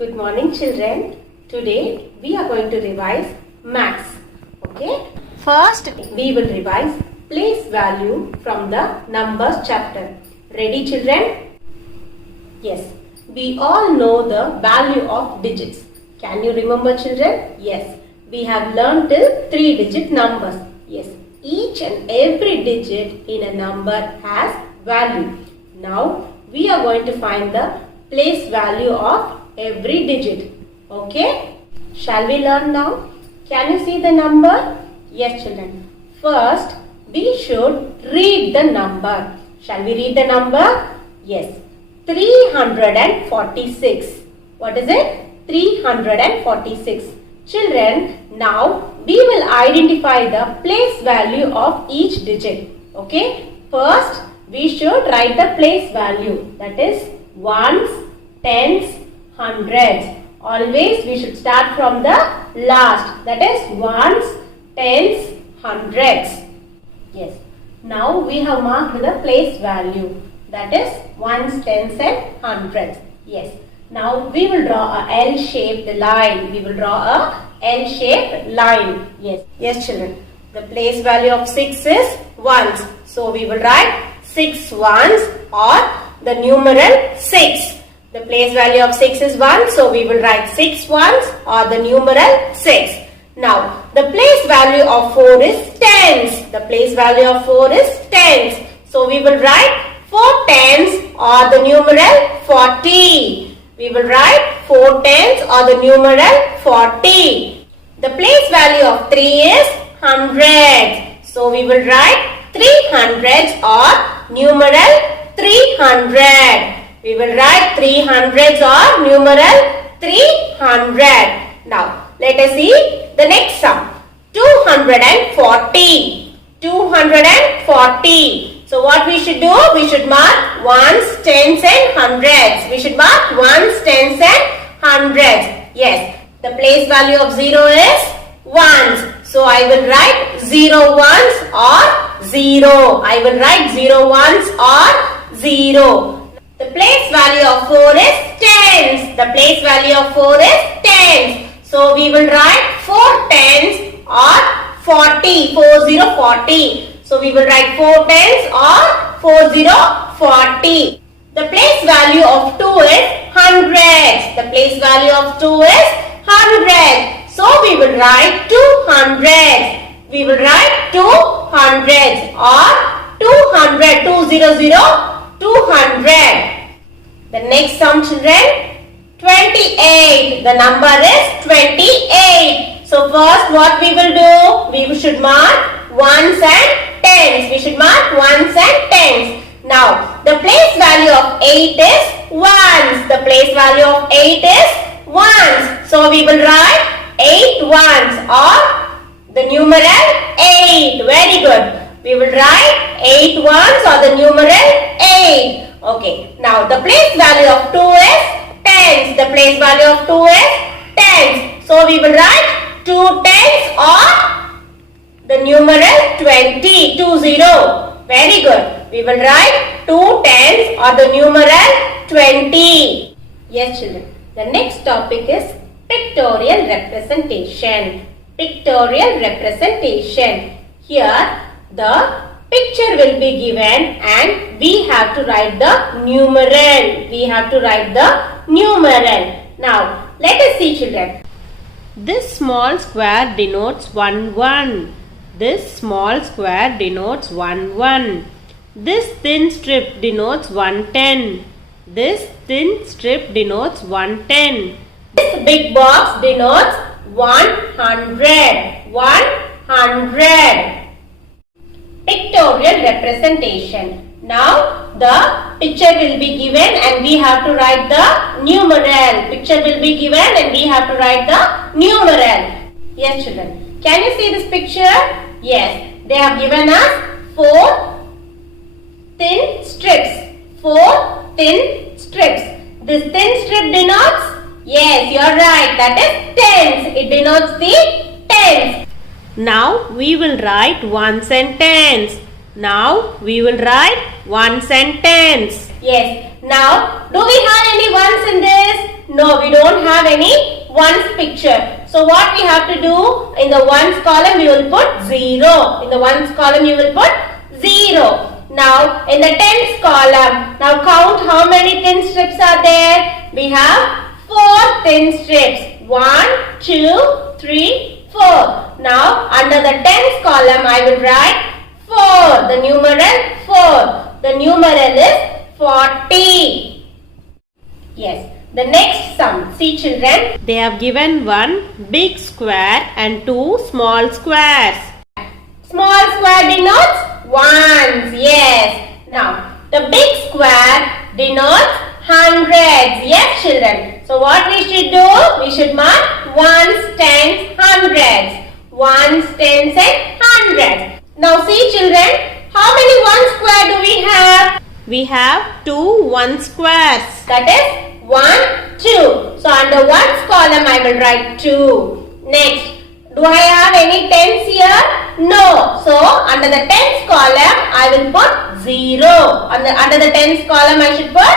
Good morning children. Today we are going to revise maths. Okay. First we will revise place value from the numbers chapter. Ready children? Yes. We all know the value of digits. Can you remember children? Yes. We have learned till 3-digit numbers. Yes. Each and every digit in a number has value. Now we are going to find the place value of every digit. Okay? Shall we learn now? Can you see the number? Yes children. First, we should read the number. Shall we read the number? Yes. 346. What is it? 346. Children, now we will identify the place value of each digit. Okay? First, we should write the place value. That is ones, tens, hundreds. Always we should start from the last. That is ones, tens, hundreds. Yes. Now we have marked the place value. That is ones, tens and hundreds. Yes. Now we will draw a L-shaped line. We will draw a L-shaped line. Yes. Yes children. The place value of 6 is ones. So we will write 6 ones or the numeral 6. The place value of 6 is 1. So we will write 6 ones or the numeral 6. Now the place value of 4 is tens. The place value of 4 is tens. So we will write 4 tens or the numeral 40. We will write 4 tens or the numeral 40. The place value of 3 is hundreds. So we will write 3 hundreds or numeral 300. We will write 3 hundreds or numeral 300. Now let us see the next sum. 240. 240. So what we should do? We should mark ones, tens and hundreds. We should mark ones, tens and hundreds. Yes. The place value of 0 is ones. So I will write 0 ones or 0. I will write 0 ones or 0. The place value of 4 is tens. The place value of 4 is tens. So we will write 4 tens or 40. 40. So we will write 4 tens or 40. The place value of 2 is hundreds. The place value of 2 is hundreds. So we will write 200. We will write 200 or 200. 200. The next sum children. 28. The number is 28. So first what we will do? We should mark ones and tens. We should mark ones and tens. Now the place value of 8 is ones. The place value of 8 is ones. So we will write 8 ones or the numeral 8. Very good. We will write 8 ones or the numeral 8. Okay. Now the place value of 2 is tens. The place value of 2 is tens. So we will write 2 tens or the numeral 20. 20. Very good. We will write 2 tens or the numeral 20. Yes children. The next topic is pictorial representation. Pictorial representation. Here the picture will be given and we have to write the numeral. We have to write the numeral. Now let us see children. This small square denotes 1 1. This small square denotes 1 1. This thin strip denotes 110. This thin strip denotes 110. This big box denotes 100. 100. Pictorial representation. Now the picture will be given and we have to write the numeral. Picture will be given and we have to write the numeral. Yes children. Can you see this picture? Yes. They have given us 4 thin strips. 4 thin strips. This thin strip denotes? Yes, you are right. That is tens. It denotes the tens. Now we will write ones and tens. Now we will write ones and tens. Yes. Now, do we have any ones in this? No, we don't have any ones picture. So what we have to do, in the ones column we will put 0. In the ones column you will put 0. Now in the tens column, now count how many thin strips are there. We have 4 thin strips. 1, 2, 3, 4. Now under the tens column I will write 4. The numeral 4. The numeral is 40. Yes. The next sum. See children. They have given one big square and two small squares. Small square denotes ones. Yes. Now the big square denotes hundreds. Yes children. So what we should do? We should mark ones, tens, hundreds. Ones, tens and hundreds. Now see children. How many one square do we have? We have two one squares. That is 1, 2. So under ones column I will write 2. Next, do I have any tens here? No. So under the tens column I will put 0. Under the tens column I should put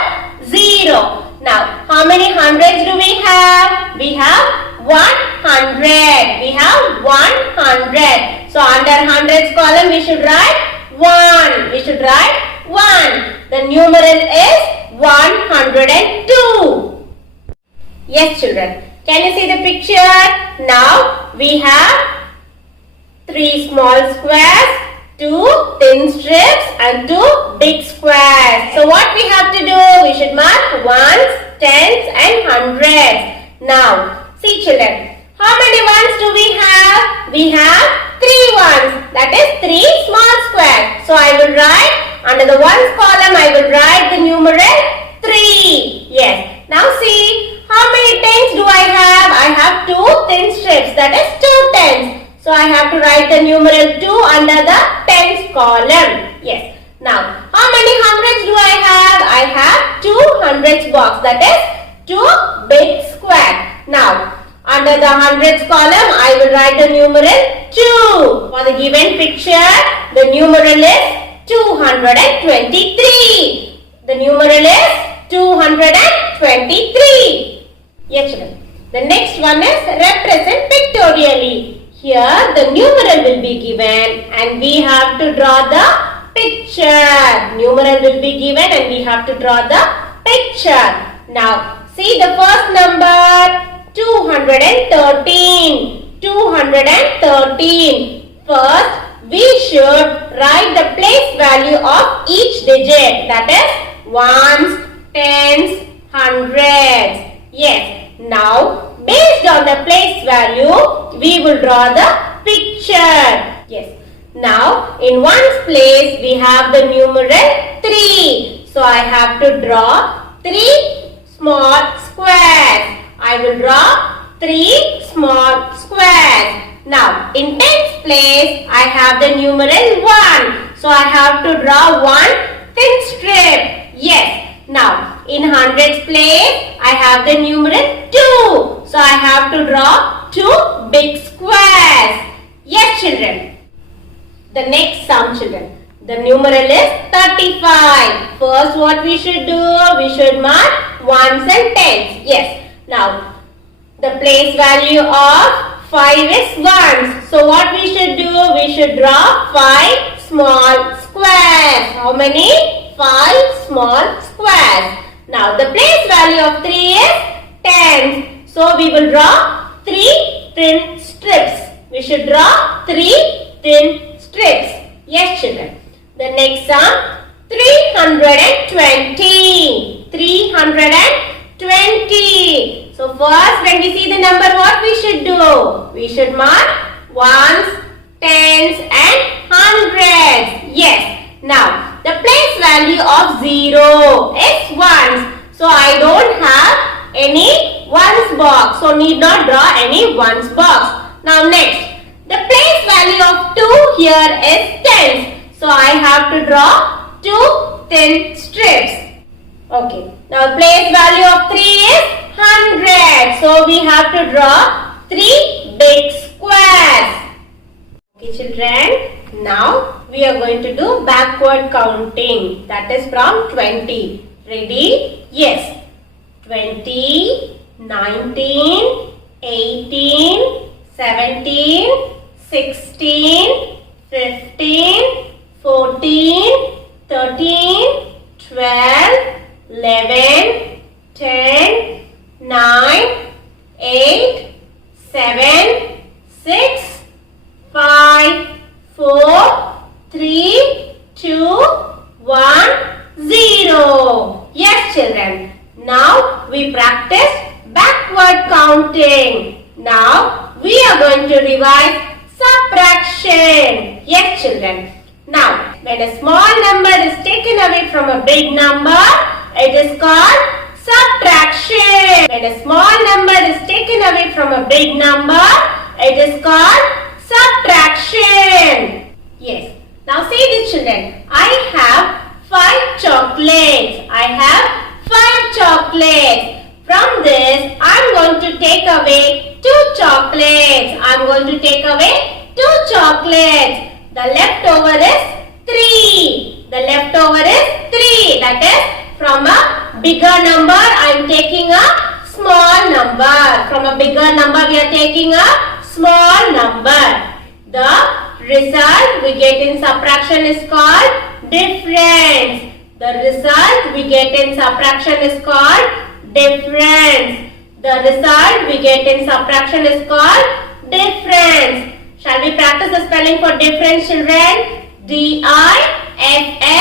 0. Now how many hundreds do we have? We have 100. We have 100. So under hundreds column we should write 1. We should write 1. The numeral is 102. Yes children. Can you see the picture? Now we have 3 small squares, 2 thin strips and 2 big squares. So what we have to do? We should mark ones, tens and hundreds. Now see children. How many ones do we have? We have 3 ones. That is 3 small squares. So I will write under the ones column I will write the numeral 3. Yes. Now see, how many tens do I have? I have 2 thin strips. That is 2 tens. So I have to write the numeral 2 under the tens column. Yes. Now, how many hundreds do I have? I have 2 hundreds box. That is 2 big square. Now, under the hundreds column, I will write the numeral 2. For the given picture, the numeral is 223. The numeral is 223. Yes, children. The next one is represent pictorially. Here, the numeral will be given and we have to draw the picture. Numeral will be given and we have to draw the picture. Now, see the first number 213. 213. First, we should write the place value of each digit. That is ones, tens, hundreds. Yes. Now, based on the place value, we will draw the picture. Yes. Now, in ones place, we have the numeral 3. So, I have to draw 3 small squares. I will draw 3 small squares. Now, in tens place, I have the numeral 1. So, I have to draw 1 thin strip. Yes. Now, in hundreds place, I have the numeral 2. So, I have to draw 2 big squares. Yes, children. The next sum, children. The numeral is 35. First, what we should do? We should mark ones and tens. Yes. Now, the place value of 5 is ones. So, what we should do? We should draw 5 small squares. How many? 5 small squares. Now, the place value of 3 is tens. So, we will draw 3 thin strips. We should draw 3 thin strips. Yes, children. The next sum, 320. 320. So, first when we see the number, what we should do? We should mark ones, tens and hundreds. Yes. Now, the place value of 0 is ones. So, I don't have any ones box. So, need not draw any ones box. Now, next, the place value of 2 here is tens. So, I have to draw 2 thin strips. Okay. Now, place value of 3 is 100. So, we have to draw 3 big squares. Okay, children. Now, we are going to do backward counting. That is from 20. Ready? Yes. 20, 19, 18, 17, 16, 15, 14, 13, 12, 11, 10, 9, 8, 7, 6, 5, 4, 3, 2, 1, 0. Yes, children. Now we practice backward counting. Now we are going to revise subtraction. Yes, children. Now, when a small number is taken away from a big number, it is called subtraction. When a small number is taken away from a big number, it is called subtraction. Yes. Now say this, children. I have 5 chocolates. I have 5 chocolates. From this, I am going to take away 2 chocolates. I am going to take away 2 chocolates. The leftover is 3. The leftover is 3. That is, from a bigger number, I am taking a small number. From a bigger number, we are taking a small number. The result we get in subtraction is called difference. The result we get in subtraction is called difference. The result we get in subtraction is called difference. Shall we practice the spelling for difference, children? D-I-F-F-E-R-E-N-C-E.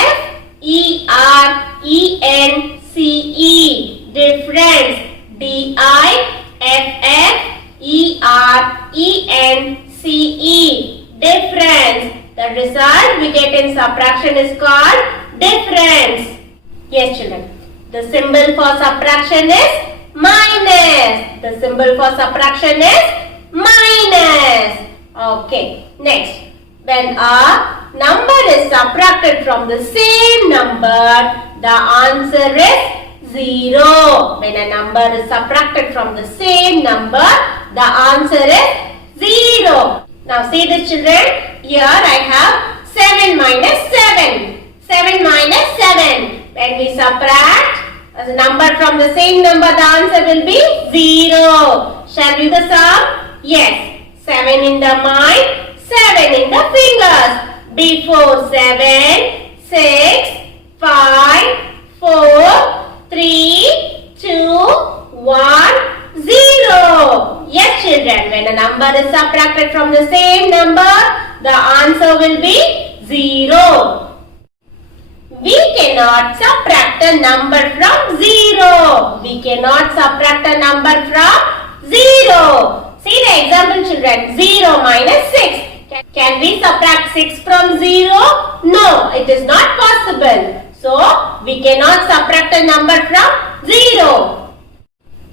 Difference. D-I-F-F-E-R-E-N-C-E. Difference. The result we get in subtraction is called difference. Yes, children. The symbol for subtraction is minus. The symbol for subtraction is minus. Okay. Next. When a number is subtracted from the same number, the answer is 0. When a number is subtracted from the same number, the answer is 0. Now see this, children. Here I have 7 minus 7. 7 minus 7. When we subtract as a number from the same number, the answer will be 0. Shall we do the sum? Yes. 7 in the mind, 7 in the fingers. Before 7, 6, 5, 4, 3, 2, 1, 0. Yes, children. When a number is subtracted from the same number, the answer will be 0. We cannot subtract a number from 0. We cannot subtract a number from 0. See the example, children. 0 minus 6. Can we subtract 6 from 0? No, it is not possible. So, we cannot subtract a number from 0.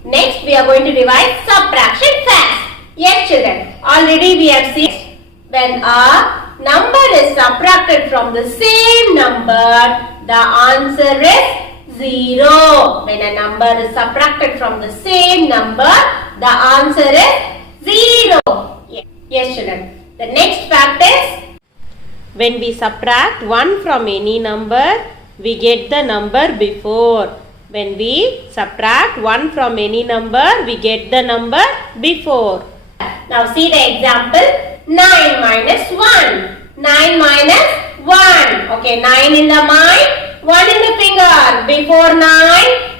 Next, we are going to revise subtraction fast. Yes, children. Already we have seen when a number is subtracted from the same number, the answer is 0. When a number is subtracted from the same number, the answer is 0. Yes, children. The next fact is, when we subtract 1 from any number, we get the number before. When we subtract 1 from any number, we get the number before. now see the example. 9 minus 1. 9 minus 1. Okay, 9 in the mind, 1 in the finger. Before 9,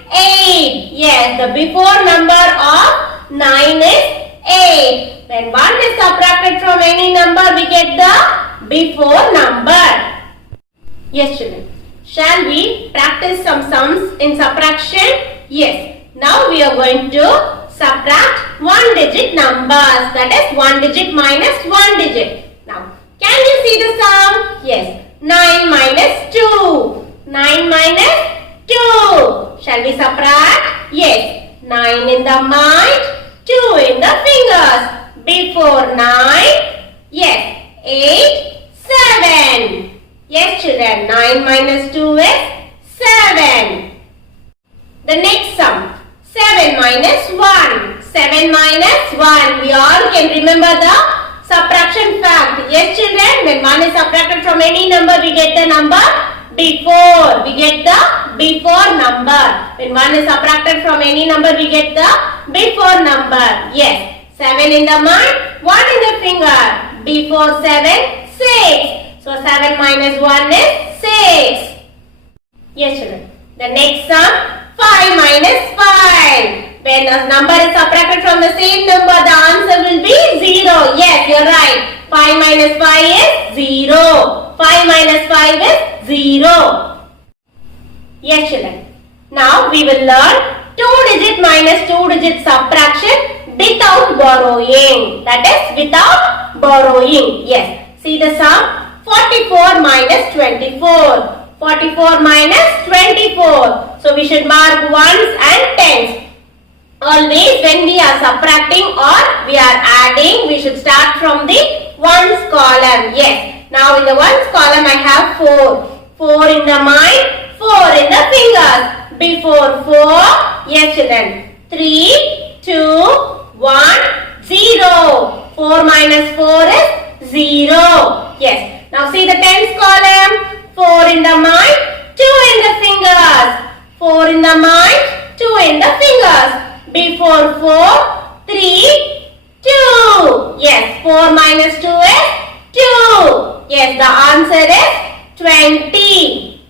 8. Yes, the before number of 9 is 8. When 1 is subtracted from any number, we get the before number. Yes, children. Shall we practice some sums in subtraction? Yes. Now we are going to subtract 1-digit numbers. That is 1 digit minus 1 digit. Now, can you see the sum? Yes. 9 minus 2. 9 minus 2. Shall we subtract? Yes. 9 in the mind, 2 in the fingers. Before 9, yes, 8, 7. Yes, children, 9 minus 2 is 7. The next sum, 7 minus 1. 7 minus 1. We all can remember the subtraction fact. Yes, children, when 1 is subtracted from any number, we get the number before. We get the before number. When 1 is subtracted from any number, we get the before number. Yes. 7 in the mind, 1 in the finger. Before 7, 6. So 7 minus 1 is 6. Yes, children. The next sum, 5 minus 5. When a number is subtracted from the same number, the answer will be 0. Yes, you are right. 5 minus 5 is 0. 5 minus 5 is 0. Yes, children. Now we will learn 2-digit minus 2-digit subtraction without borrowing. That is without borrowing. Yes. See the sum. 44 minus 24. 44 minus 24. So we should mark ones and tens. Always when we are subtracting or we are adding, we should start from the ones column. Yes. Now in the ones column I have 4. 4 in the mind, 4 in the fingers. Before 4, yes children. 3, 2, 1, 0. 4 minus 4 is 0. Yes. Now see the tens column. 4 in the mind, 2 in the fingers. 4 in the mind, 2 in the fingers. Before 4, 3, 2. Yes, 4 minus 2 is 2. Yes, the answer is 20.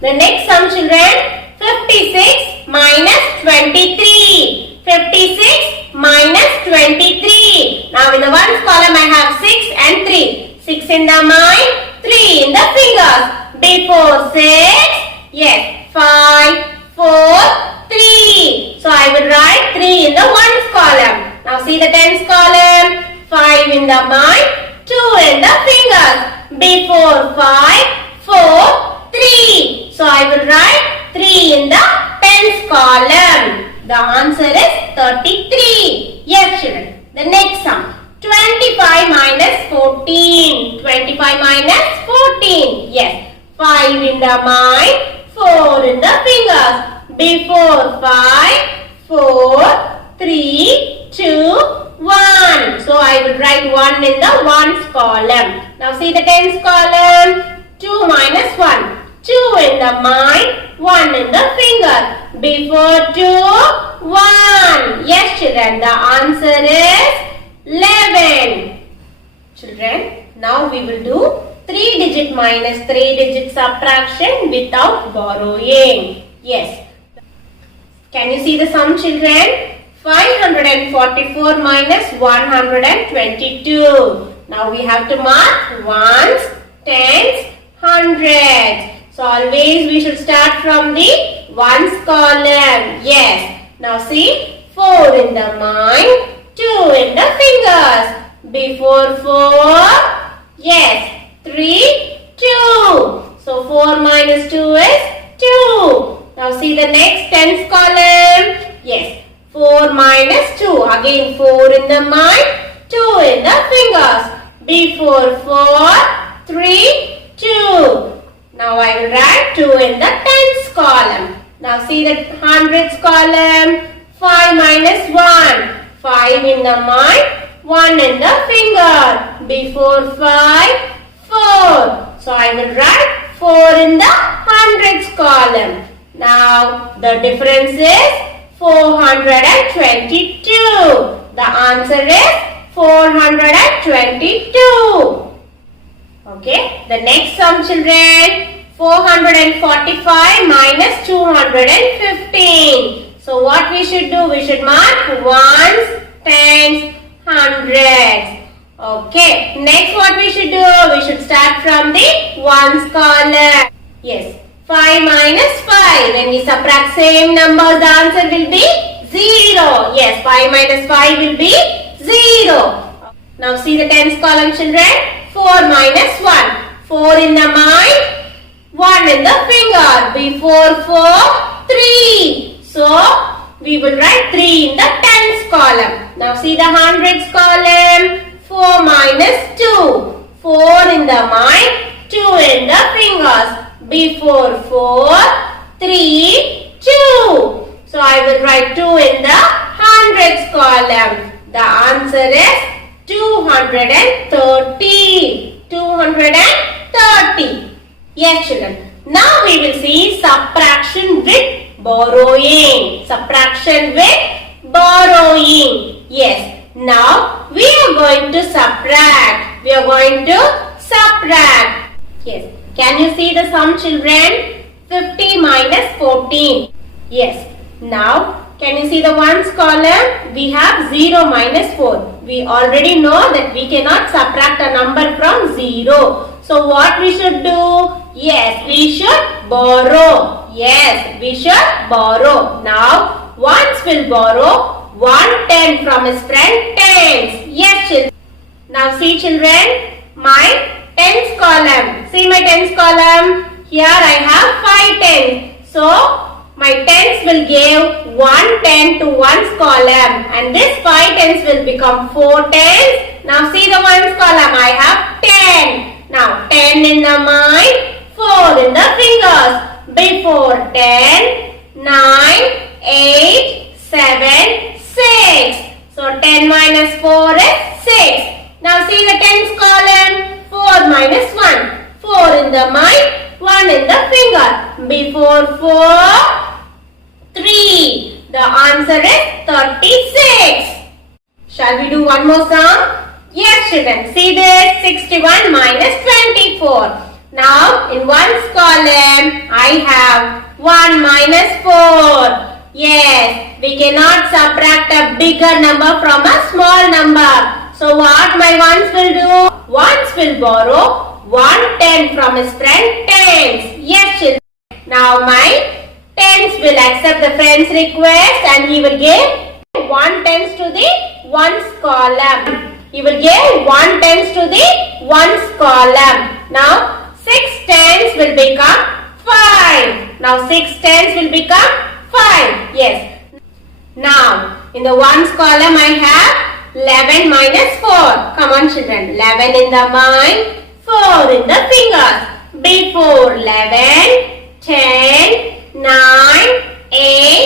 The next sum children, 56 minus 23. 56 minus 23. Now in the ones column I have 6 and 3. 6 in the mind, 3 in the fingers. Before 6, yes, 5, 4, 3. So I will write 3 in the ones column. Now see the tens column. 5 in the mind, 2 in the fingers. Before 5, 4, 3. So I will write 3 in the tens column. The answer is 33. Yes children. The next sum. 25 minus 14. 25 minus 14. Yes. 5 in the mind, 4 in the fingers. Before 5, 4, 3, 2, 1. So I will write 1 in the ones column. Now see the tens column. 2 minus 1. 2 in the mind, 1 in the finger. Before 2, 1. Yes children, the answer is 11. Children, now we will do 3-digit minus 3-digit subtraction without borrowing. Yes. Can you see the sum children? 544 minus 122. Now we have to mark ones, tens, hundreds. So always we should start from the ones column. Yes. Now see, 4 in the mind, 2 in the fingers. Before 4, yes, 3, 2. So 4 minus 2 is 2. Now see the next tens column. Yes, 4 minus 2. Again 4 in the mind, 2 in the fingers. Before 4, 3, 2. Now I will write 2 in the tens column. Now see the hundreds column. 5 minus 1. 5 in the mind, 1 in the finger. Before 5, 4. So I will write 4 in the hundreds column. Now the difference is 422. The answer is 422. Okay, the next sum children. 445 minus 215. So what we should do? We should mark ones, tens, hundreds. Okay. Next what we should do? We should start from the ones column. Yes. 5 minus 5. When we subtract same numbers, the answer will be 0. Yes. 5 minus 5 will be 0. Now see the tens column children. 4 minus 1. 4 in the mind. 1 in the finger. Before 4, 3. So, we will write 3 in the tens column. Now see the hundreds column. 4 minus 2. 4 in the mind, 2 in the fingers. Before 4, 3, 2. So I will write 2 in the hundreds column. The answer is 230. 230. Yes, children. Now we will see subtraction with borrowing. Subtraction with borrowing. Yes. Now we are going to subtract. We are going to subtract. Yes. Can you see the sum, children? 50 minus 14. Yes. Now can you see the ones column? We have 0 minus 4. We already know that we cannot subtract a number from 0. So what we should do? Yes, we should borrow. Yes, we should borrow. Now ones will borrow 1/10 from his friend tens. Yes, children. Now see, children, my tens column. See my tens column. Here I have 5 tens. So my tens will give 1/10 to ones column, and this 5 tens will become 4 tens. Now see the ones column. I have 10. Now 10 in the mind, 4 in the fingers. Before 10, 9, 8, 7, 6. So 10 minus 4 is 6. Now see the tens column. 4 minus 1. 4 in the mind, 1 in the finger. Before 4, 3. The answer is 36. Shall we do one more sum? Yes, children. See this. 61 minus 24. Now in ones column, I have 1 minus 4. Yes, we cannot subtract a bigger number from a small number. So what my ones will do? Ones will borrow 1/10 from his friend tens. Yes, children. Now my tens will accept the friend's request and he will give 1/10 to the ones column. He will give 1/10 to the ones column. Now 6 tens will become 5. Now 6 tens will become 5. Yes. Now in the ones column I have 11 minus 4. Come on, children. 11 in the mind, 4 in the fingers. Before 11, 10, 9, 8,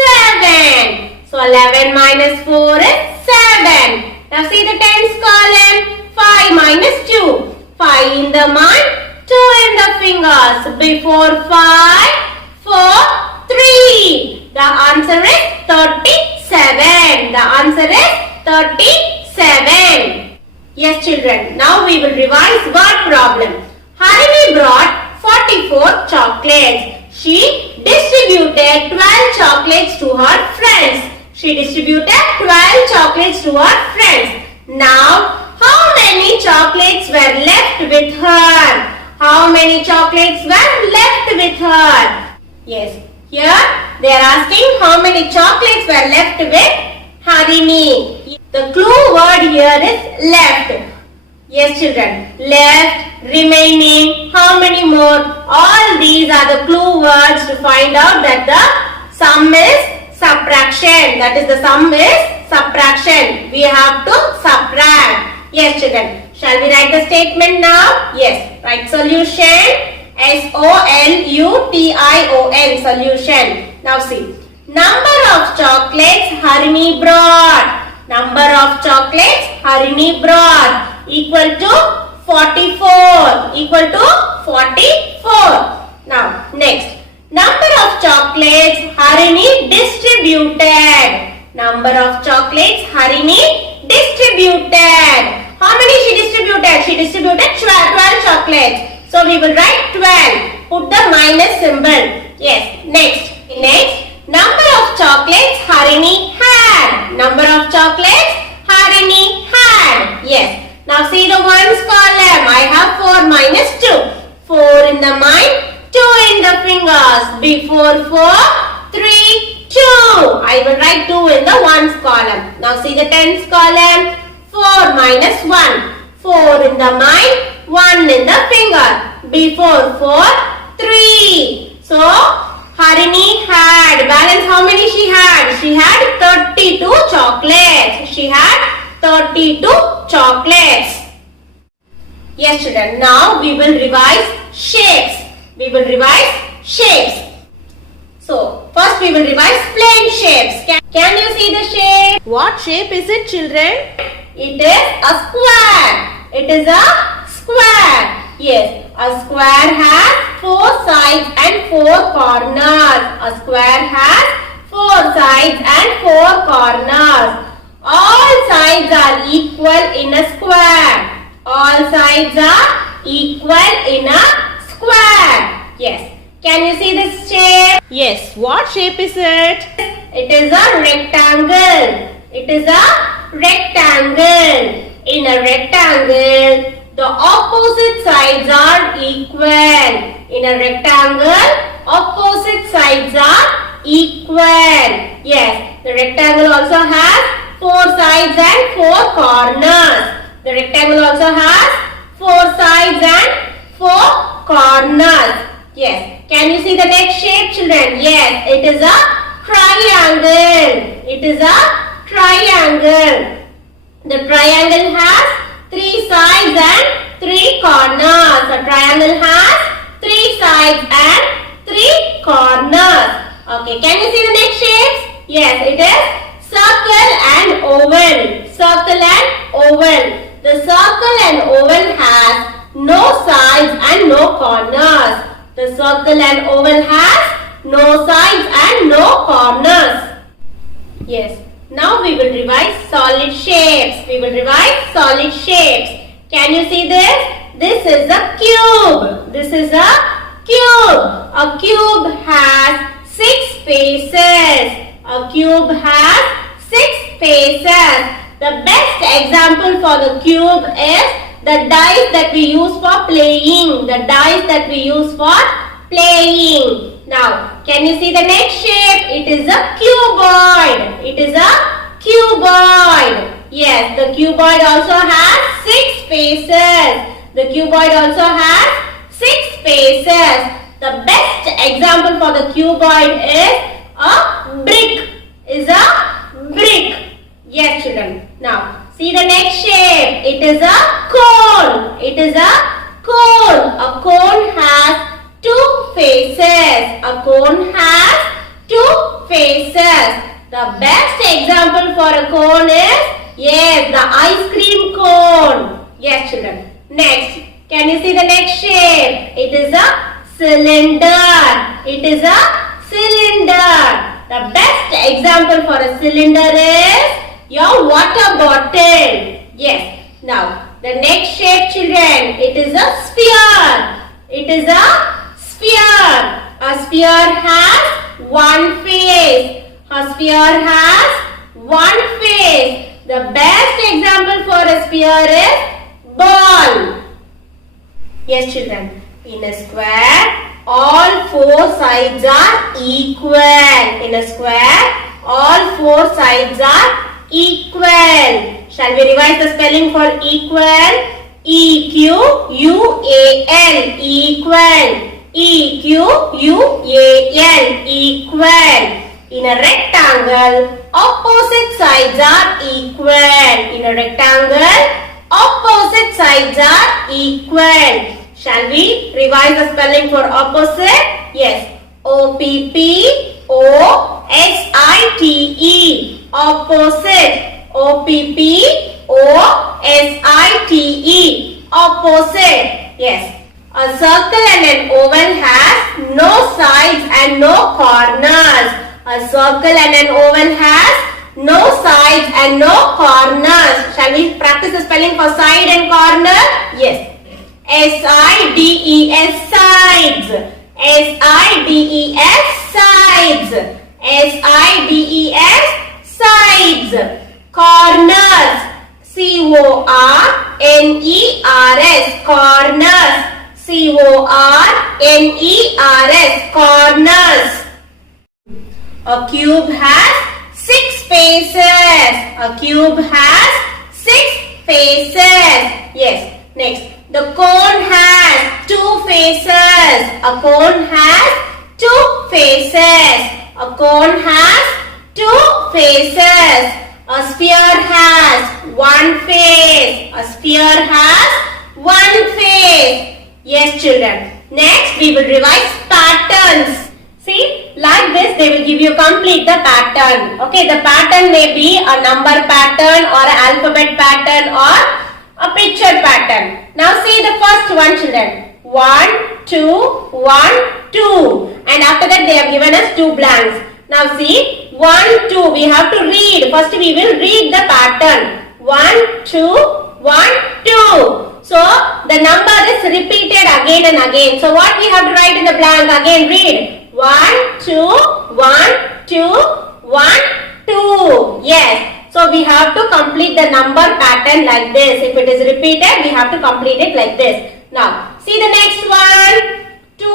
7. So 11 minus 4 is 7. Now see the tens column. 5 minus 2. 5 in the mind, 2 in the fingers. Before 5, 4, 3. The answer is 37. The answer is 37. Yes, children. Now we will revise word problem. Harini brought 44 chocolates. She distributed 12 chocolates to her friends. She distributed 12 chocolates to her friends. Now, how many chocolates were left with her? How many chocolates were left with her? Yes, here they are asking how many chocolates were left with Harini. The clue word here is left. Yes, children. Left, remaining, how many more? All these are the clue words to find out that the sum is subtraction. That is, the sum is subtraction. We have to subtract. Yes, children. Shall we write the statement now? Yes. Write solution. SOLUTION. Solution. Now see. Number of chocolates Harini brought. Number of chocolates Harini brought equal to 44. Equal to 44. Now next. Number of chocolates Harini distributed. Number of chocolates Harini distributed. How many she distributed? She distributed 12 chocolates. So we will write 12. Put the minus symbol. Yes. Next. Number of chocolates Harini had. Number of chocolates Harini had. Yes. Now see the ones column. I have 4 minus 2. 4 in the mind, 2 in the fingers. Before 4, 3, 2. I will write 2 in the ones column. Now see the tens column. 4 minus 1. 4 in the mind, 1 in the finger. Before 4, 3. So Harini had, balance how many she had? She had 32 chocolates. She had 32 chocolates. Yes, children. Now we will revise shapes. We will revise shapes. So first we will revise plain shapes. Can you see the shape? What shape is it, children? It is a square. It is a square. Yes, A square has 4 sides and 4 corners. A square has 4 sides and 4 corners. All sides are equal in a square. All sides are equal in a square. Yes. Can you see this shape? Yes. What shape is it? It is a rectangle. It is a rectangle. In a rectangle, the opposite sides are equal. In a rectangle, opposite sides are equal. Yes, the rectangle also has 4 sides and 4 corners. The rectangle also has 4 sides and 4 corners. Yes. Can you see the next shape, children? Yes, it is a triangle. It is a triangle. The triangle has 3 sides and 3 corners. The triangle has 3 sides and 3 corners. Okay, can you see the next shapes? Yes, it is circle and oval. Circle and oval. The circle and oval has no sides and no corners. The circle and oval has no sides and no corners. Yes. Now we will revise solid shapes. We will revise solid shapes. Can you see this? This is a cube. This is a cube. A cube has 6 faces. A cube has 6 faces. The best example for the cube is the dice that we use for playing. The dice that we use for playing. Now, can you see the next shape? It is a cuboid. It is a cuboid. Yes, the cuboid also has 6 faces. The cuboid also has 6 faces. The best example for the cuboid is a brick. Is a brick. Yes, children. Now, see the next shape. It is a cone. It is a cone. A cone has 2 faces. A cone has 2 faces. The best example for a cone is, yes, the ice cream cone. Yes, children. Next, can you see the next shape? It is a cylinder. It is a cylinder. The best example for a cylinder is your water bottle. Yes. Now, the next shape, children, it is a sphere. It is a sphere. A sphere has 1 face. A sphere has 1 face. The best example for a sphere is ball. Yes, children. In a square, all 4 sides are equal. In a square, all 4 sides are equal. Shall we revise the spelling for equal? E-Q-U-A-L. Equal. E-Q-U-A-L. Equal. In a rectangle, opposite sides are equal. In a rectangle, opposite sides are equal. Shall we revise the spelling for opposite? Yes. O-P-P-O-S-I-T-E. Opposite. O-P-P-O-S-I-T-E. Opposite. Yes. A circle and an oval has no sides and no corners. A circle and an oval has no sides and no corners. Shall we practice the spelling for side and corner? Yes. S-I-D-E-S, sides. S-I-D-E-S, sides. S-I-D-E-S, sides. Corners. C-O-R-N-E-R-S, corners. C-O-R-N-E-R-S, corners. A cube has 6 faces. A cube has 6 faces. Yes. Next. The cone has 2 faces. A cone has 2 faces. A cone has 2 faces. A sphere has 1 face. A sphere has 1 face. Yes, children. Next, we will revise patterns. See, like this, they will give you complete the pattern. Okay, the pattern may be a number pattern or an alphabet pattern or a picture pattern. Now, see the first one, children. 1, 2, 1, 2. And after that they have given us 2 blanks. Now see, 1, 2, we have to read. First we will read the pattern. 1, 2, 1, 2. So the number is repeated again and again. So what we have to write in the blank? Again read. 1, 2, 1, 2, 1, 2. Yes. So we have to complete the number pattern like this. If it is repeated, we have to complete it like this. Now, see the next one. 2,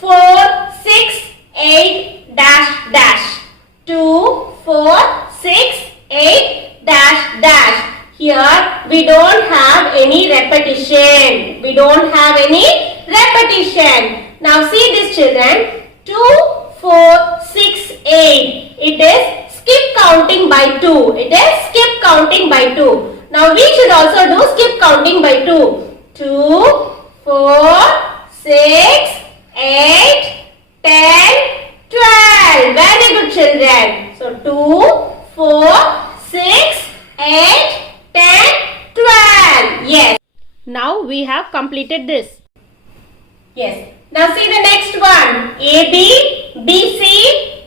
4, 6, 8, dash, dash. 2, 4, 6, 8, dash, dash. Here, we don't have any repetition. We don't have any repetition. Now, see this children. 2, 4, 6, 8. It is skip counting by 2. It is skip counting by 2. Now we should also do skip counting by 2. 2, 4, 6, 8, 10, 12. Very good children. So 2, 4, 6, 8, 10, 12. Yes. Now we have completed this. Yes. Now see the next one. AB, BC,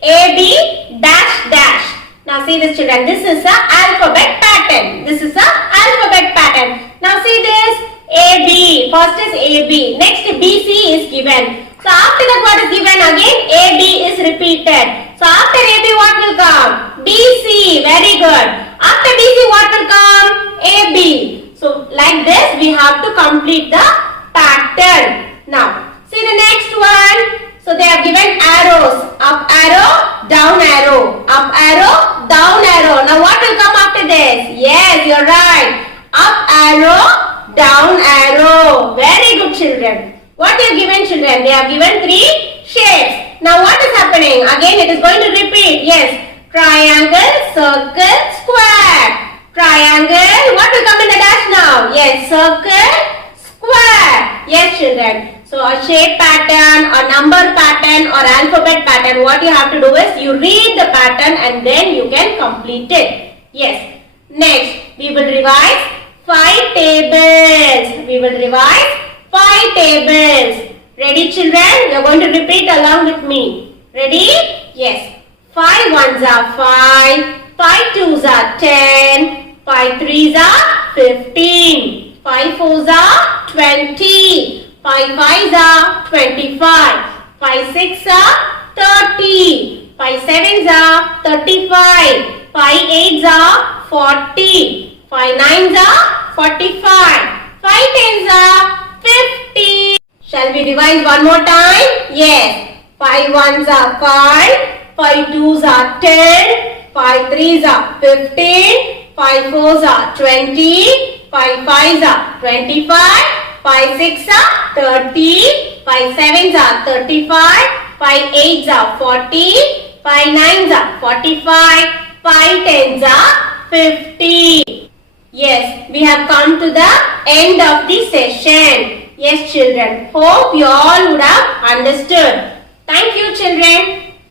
AB, dash, dash. Now see this children. This is a alphabet pattern. This is a alphabet pattern. Now see this. AB. First is AB. Next BC is given. So after that what is given again? AB is repeated. So after AB what will come? BC. Very good. After BC what will come? AB. So like this we have to complete the pattern. Now see the next one. So they have given arrows. Up arrow, down arrow. Up arrow, down arrow. Now what will come after this? Yes, you're right. Up arrow, down arrow. Very good children. What they have given children? They have given 3 shapes. Now what is happening? Again it is going to repeat. Yes. Triangle, circle, square. Triangle. What will come in the dash now? Yes, circle, square. Yes children. So a shape pattern, a number pattern or alphabet pattern, what you have to do is you read the pattern and then you can complete it. Yes. Next, we will revise 5 tables. We will revise 5 tables. Ready children? You are going to repeat along with me. Ready? Yes. 5 ones are 5. 5 twos are 10. 5 threes are 15. 5 fours are 20. 5 fives are 25. 5 sixes are 30. 5 sevens are 35. 5 eights are 40. 5 nines are 45. 5 tens are 50. Shall we revise one more time? Yes. 5 ones are 5. 5 twos are 10. 5 threes are 15. 5 fours are 20. 5 fives are 25. 5 6 are 30, 5 7s are 35, 5 8s are 40, 5 9s are 45, 5 10s are 50. Yes, we have come to the end of the session. Yes children, hope you all would have understood. Thank you children.